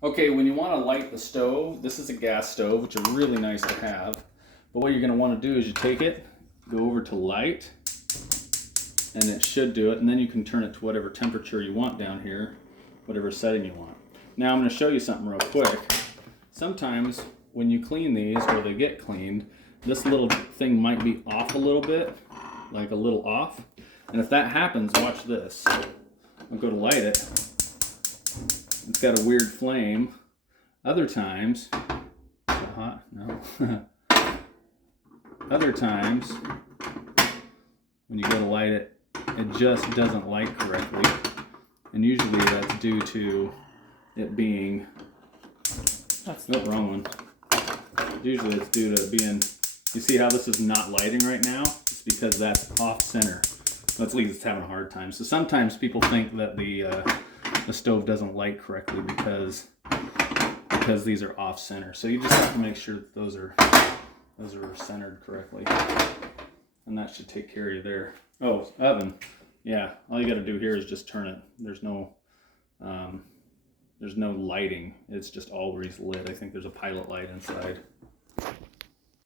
Okay, when you want to light the stove, this is a gas stove, which is really nice to have. But what you're going to want to do is you take it, go over to light, and it should do it. And then you can turn it to whatever temperature you want down here, whatever setting you want. Now I'm going to show you something real quick. Sometimes when you clean these, or they get cleaned, this little thing might be off a little bit, like a little off. And if that happens, watch this. I'll go to light it. It's got a weird flame. Other times, hot? No. Other times, when you go to light it, it just doesn't light correctly. And usually that's due to it being, no, wrong one. Usually it's due to being, you see how this is not lighting right now? It's because that's off center. At least it's having a hard time. So sometimes people think that the stove doesn't light correctly because these are off center. So you just have to make sure that those are centered correctly, and that should take care of you there. Oh, oven. Yeah, all you got to do here is just turn it. There's no lighting. It's just always lit. I think there's a pilot light inside.